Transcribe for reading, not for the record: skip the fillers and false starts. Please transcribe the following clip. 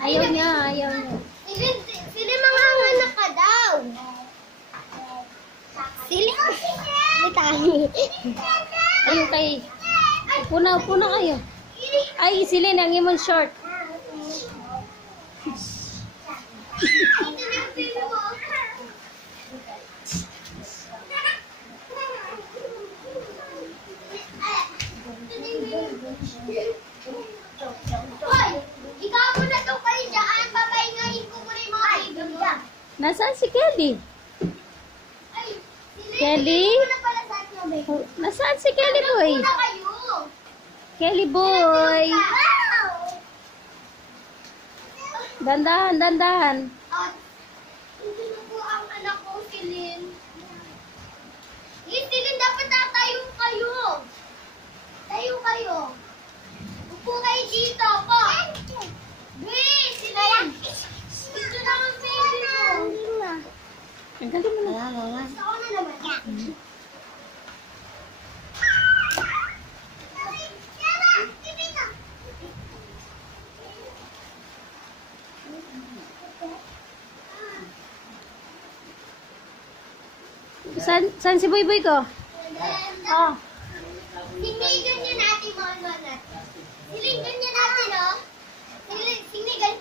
Ayaw niya, ayaw niya. Sili manganganak ka daw. Sili. Ayun kay. Puna kayo. Ay, sili nang imon short. Hoy, ikaw muna daw kayo dyan. Papahingahin ko muna yung mga kaibigan. Nasaan si Kelly? Ay, Kelly? muna pala sa atin, baby. Nasaan si Kelly boy? Muna kayo. Kelly boy. Wow! Dandahan, dandahan. At, hindi na po ang anak ko, Silin. Silin, dapat tatayo kayo. Tayo kayo. Upo kayo dito, po. Wait, Silin. Gusto naman baby ko. Ang galing mo na. Gusto ko na naman. Saan si Boy Boy ko? Oh. Sinigan niya natin mga natin. Sinigan niya natin, oh. Sinigan.